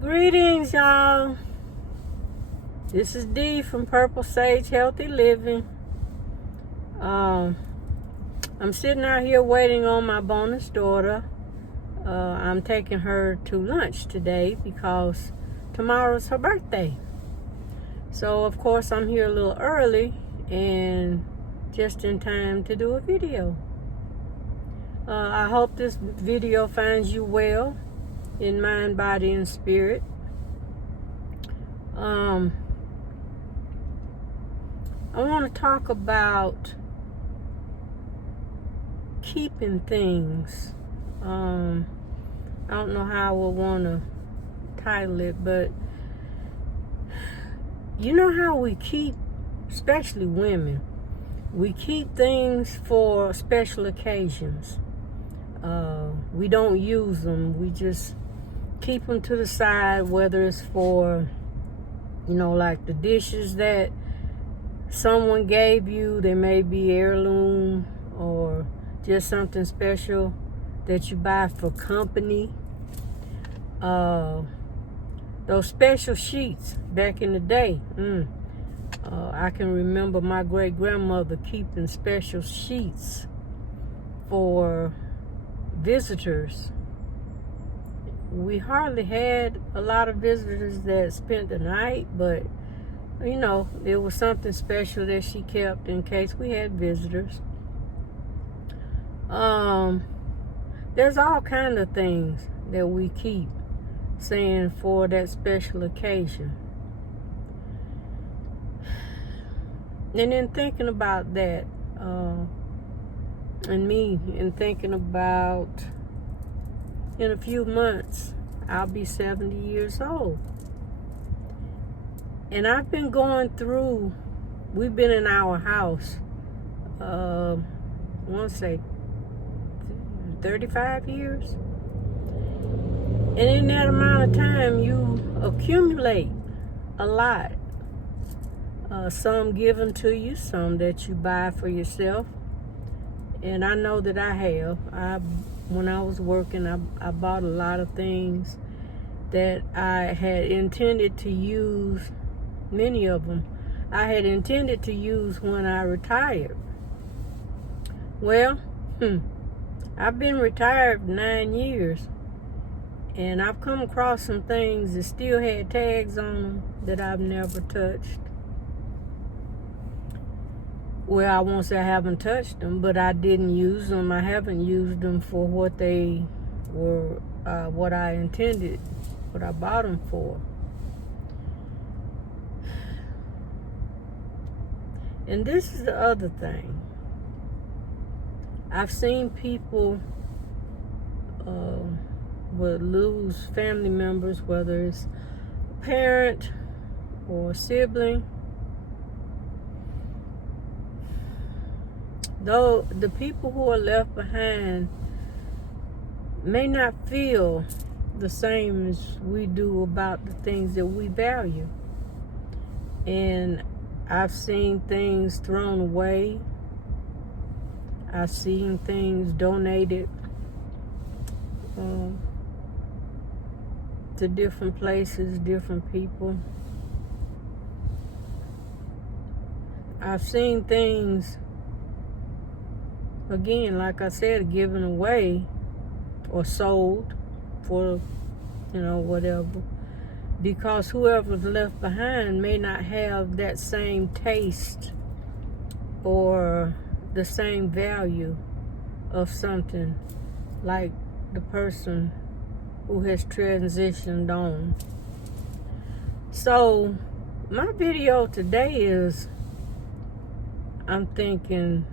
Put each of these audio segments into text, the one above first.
Greetings, y'all. This is Dee from Purple Sage Healthy Living. I'm sitting out here waiting on my bonus daughter. I'm taking her to lunch today because tomorrow's her birthday. So, of course, I'm here a little early and just in time to do a video. I hope this video finds you well in mind, body, and spirit. I want to talk about keeping things. I don't know how I would want to title it, but you know how we keep, especially women, we keep things for special occasions. We don't use them. We just keep them to the side, whether it's for, like the dishes that someone gave you. They may be heirloom or just something special that you buy for company. Those special sheets back in the day. I can remember my great-grandmother keeping special sheets for visitors. We hardly had a lot of visitors that spent the night, but it was something special that she kept in case we had visitors. There's all kind of things that we keep saying for that special occasion. And then thinking about that, and thinking about in a few months, I'll be 70 years old. And I've been going through, we've been in our house, I want to say 35 years. And in that amount of time, you accumulate a lot. Some given to you, some that you buy for yourself. And I know that I have. When I was working, I bought a lot of things that I had intended to use. Many of them I had intended to use when I retired. Well, I've been retired 9 years, and I've come across some things that still had tags on them that I've never touched. Well, I won't say I haven't touched them, but I didn't use them. I haven't used them for what they were, what I intended, what I bought them for. And this is the other thing. I've seen people would lose family members, whether it's a parent or a sibling. Though the people who are left behind may not feel the same as we do about the things that we value. And I've seen things thrown away. I've seen things donated to different places, different people. I've seen things, again, like I said, given away or sold for, whatever. Because whoever's left behind may not have that same taste or the same value of something like the person who has transitioned on. So my video today is, I'm thinking,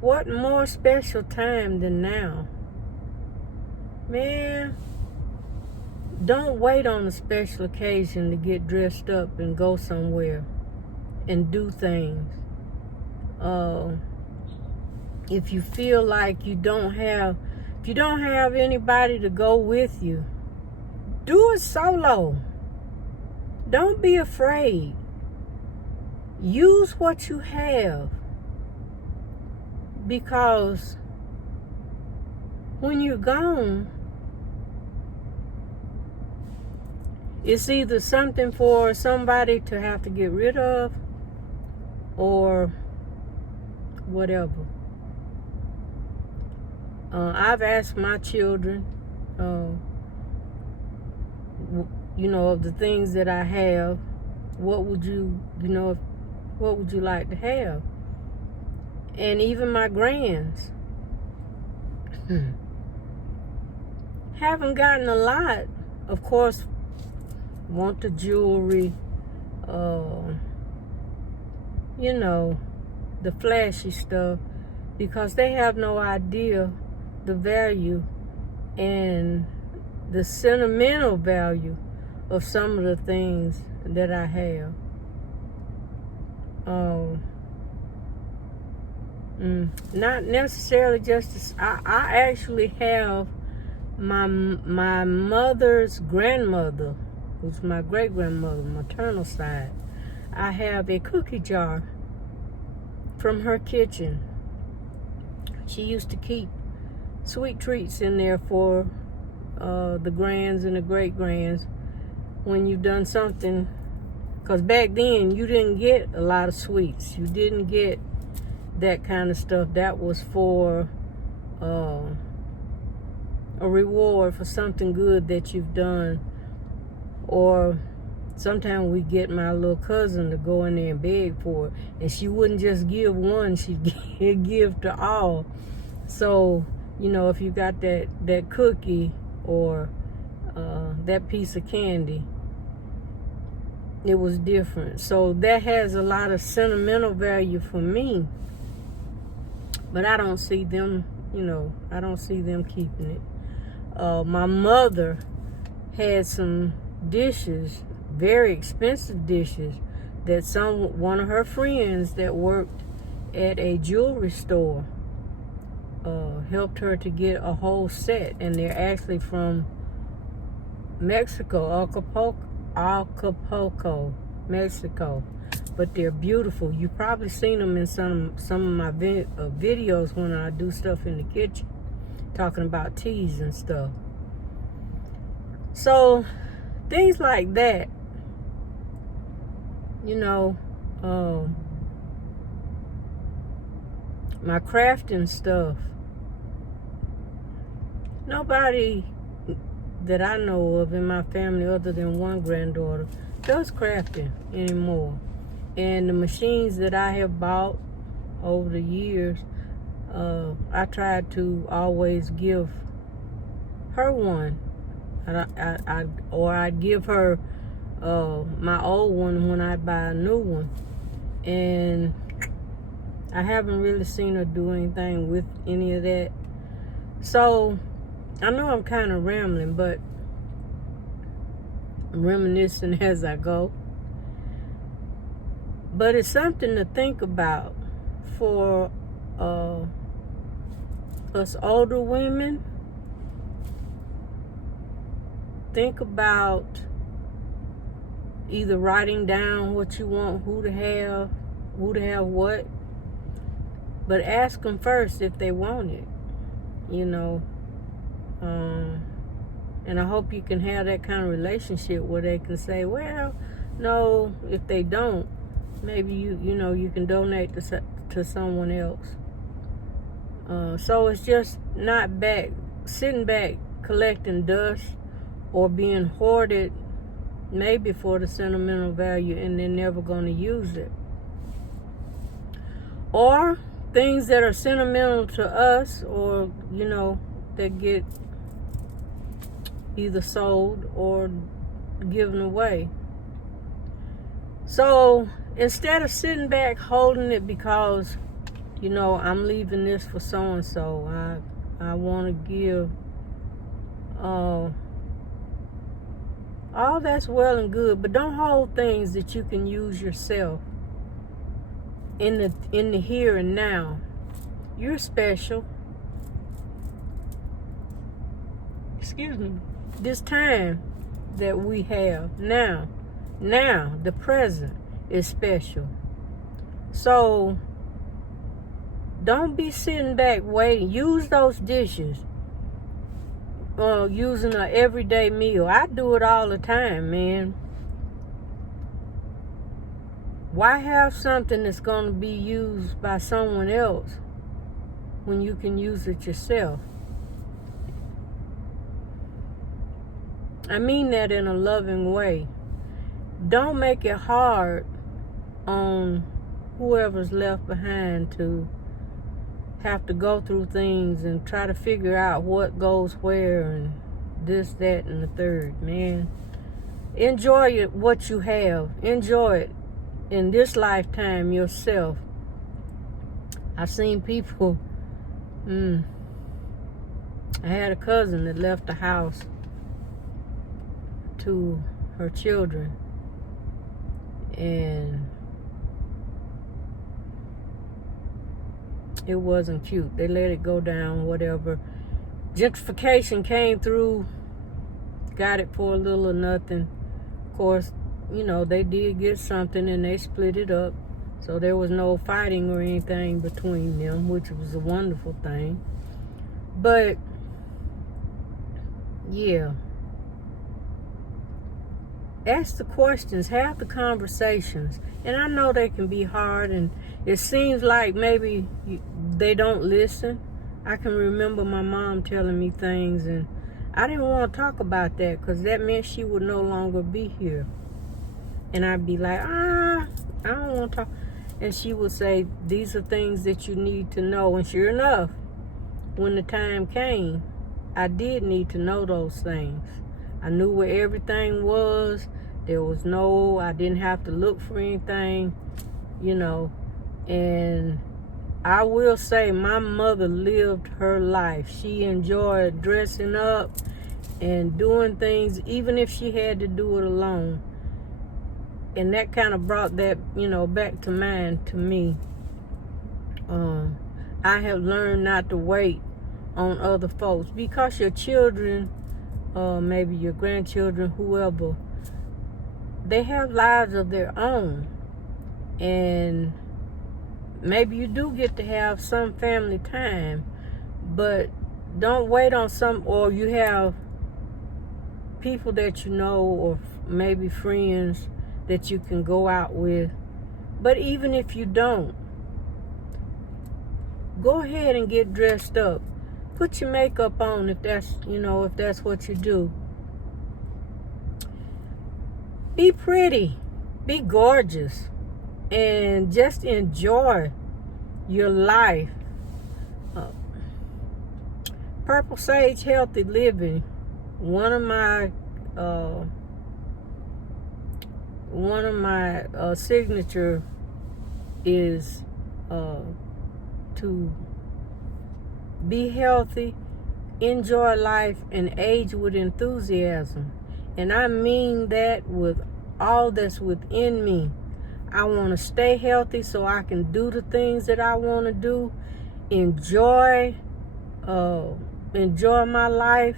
what more special time than now? Man, don't wait on a special occasion to get dressed up and go somewhere and do things. If you feel like you don't have anybody to go with you, do it solo. Don't be afraid. Use what you have, because when you're gone, It's either something for somebody to have to get rid of or whatever. I've asked my children, of the things that I have, what would you like to have? And even my grands haven't gotten a lot. Of course, want the jewelry, the flashy stuff, because they have no idea the value and the sentimental value of some of the things that I have. Not necessarily just I actually have my mother's grandmother, who's my great-grandmother, maternal side. I have a cookie jar from her kitchen. She used to keep sweet treats in there for the grands and the great-grands when you've done something. Because back then, you didn't get a lot of sweets. You didn't get that kind of stuff. That was for a reward for something good that you've done. Or sometimes we get my little cousin to go in there and beg for it. And she wouldn't just give one, she'd give to all. So, if you got that cookie or that piece of candy, it was different. So that has a lot of sentimental value for me. But I don't see them, I don't see them keeping it. My mother had some dishes, very expensive dishes, that one of her friends that worked at a jewelry store helped her to get a whole set. And they're actually from Mexico, Acapulco, Mexico, but they're beautiful. You've probably seen them in some of my videos when I do stuff in the kitchen, talking about teas and stuff. So things like that, my crafting stuff. Nobody that I know of in my family, other than one granddaughter, does crafting anymore. And the machines that I have bought over the years, I tried to always give her one. I'd give her my old one when I buy a new one. And I haven't really seen her do anything with any of that. So I know I'm kind of rambling, but I'm reminiscing as I go. But it's something to think about for us older women. Think about either writing down what you want, who to have what. But ask them first if they want it, And I hope you can have that kind of relationship where they can say, well, no, if they don't, maybe you can donate to someone else. So it's just not sitting back collecting dust or being hoarded, maybe for the sentimental value, and they're never going to use it. Or things that are sentimental to us, or that get either sold or given away. So instead of sitting back holding it because I'm leaving this for so and so, I want to give, all that's well and good, but don't hold things that you can use yourself in the here and now. You're special. Excuse me. This time that we have now, the present is special. So don't be sitting back waiting. Use those dishes. using an everyday meal. I do it all the time, man. Why have something that's going to be used by someone else when you can use it yourself? I mean that in a loving way. Don't make it hard on whoever's left behind to have to go through things and try to figure out what goes where and this, that, and the third, man. Enjoy it, what you have. Enjoy it in this lifetime yourself. I've seen people, I had a cousin that left the house to her children, and it wasn't cute. They let it go down, whatever. Gentrification came through, got it for a little or nothing. Of course, they did get something and they split it up. So there was no fighting or anything between them, which was a wonderful thing. But, yeah. Ask the questions, have the conversations. And I know they can be hard, and it seems like maybe they don't listen. I can remember my mom telling me things, and I didn't want to talk about that because that meant she would no longer be here. And I'd be like, I don't want to talk. And she would say, these are things that you need to know. And sure enough, when the time came, I did need to know those things. I knew where everything was. I didn't have to look for anything, And I will say my mother lived her life. She enjoyed dressing up and doing things, even if she had to do it alone. And that kind of brought that, back to mind to me. I have learned not to wait on other folks, because your children, maybe your grandchildren, whoever, they have lives of their own. And maybe you do get to have some family time, but don't wait on or you have people that you know, or maybe friends that you can go out with. But even if you don't, go ahead and get dressed up. Put your makeup on if that's what you do. Be pretty, be gorgeous, and just enjoy your life. Purple Sage Healthy Living, one of my signature is to be healthy, enjoy life, and age with enthusiasm. And I mean that with all that's within me. I want to stay healthy so I can do the things that I want to do, enjoy my life,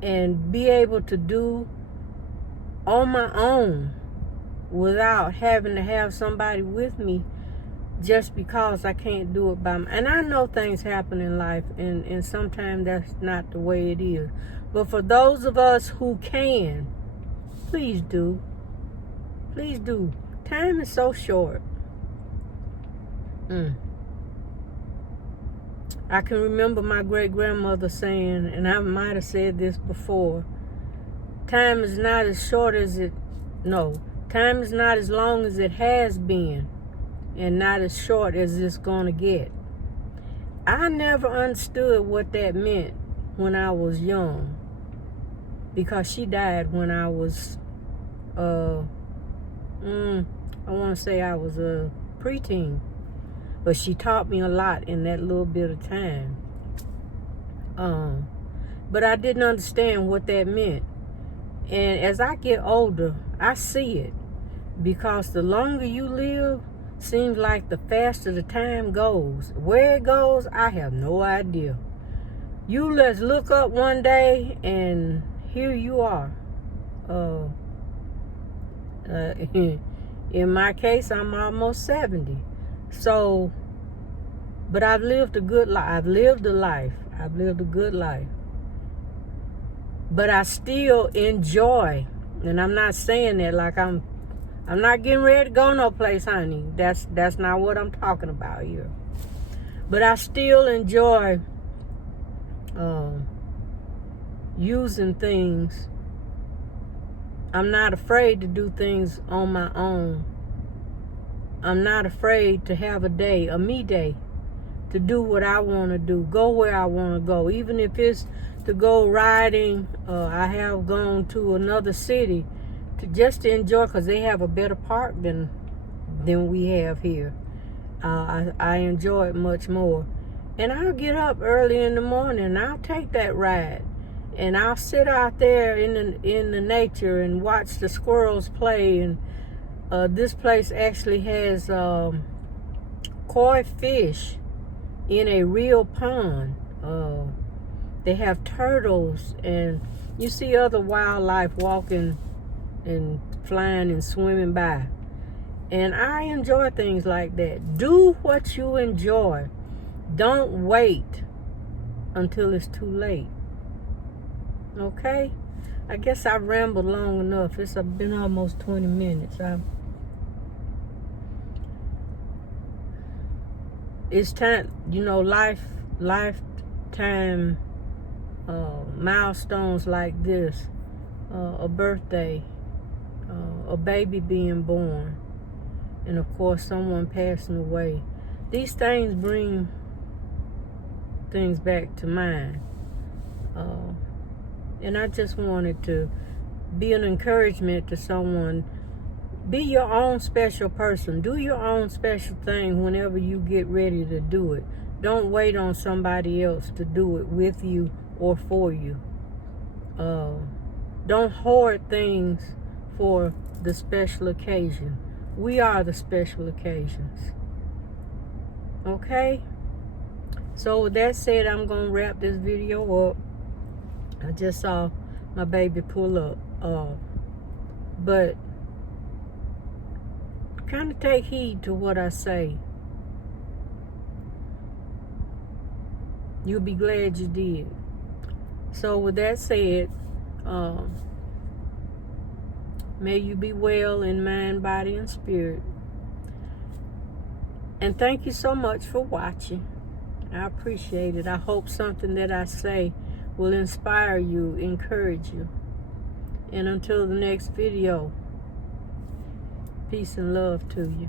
and be able to do on my own without having to have somebody with me just because I can't do it by myself. And I know things happen in life, and sometimes that's not the way it is. But for those of us who can, please do. Please do. Time is so short. I can remember my great-grandmother saying, and I might have said this before, time is not as long as it has been, and not as short as it's going to get. I never understood what that meant when I was young, because she died when I was, I want to say I was a preteen. But she taught me a lot in that little bit of time. But I didn't understand what that meant. And as I get older, I see it. Because the longer you live, seems like the faster the time goes. Where it goes, I have no idea. You let's look up one day and here you are. In my case, I'm almost 70. So, but I've lived a good life. I've lived a good life. but I still enjoy. And I'm not saying that like I'm not getting ready to go no place, honey. That's not what I'm talking about here. But I still enjoy using things. I'm not afraid to do things on my own. I'm not afraid to have a day, a me day, to do what I want to do, go where I want to go. Even if it's to go riding, I have gone to another city to enjoy, because they have a better park than we have here. I enjoy it much more. And I'll get up early in the morning and I'll take that ride. And I'll sit out there in the nature and watch the squirrels play. And this place actually has koi fish in a real pond. They have turtles, and you see other wildlife walking and flying and swimming by. And I enjoy things like that. Do what you enjoy. Don't wait until it's too late. Okay? I guess I've rambled long enough. It's been almost 20 minutes. It's time, lifetime milestones like this, a birthday, a baby being born, and of course someone passing away. These things bring things back to mind. And I just wanted to be an encouragement to someone. Be your own special person. Do your own special thing whenever you get ready to do it. Don't wait on somebody else to do it with you or for you. Don't hoard things for the special occasion. We are the special occasions. Okay? So with that said, I'm going to wrap this video up. I just saw my baby pull up. But kind of take heed to what I say. You'll be glad you did. So with that said, may you be well in mind, body, and spirit. And thank you so much for watching. I appreciate it. I hope something that I say will inspire you, encourage you. And until the next video, peace and love to you.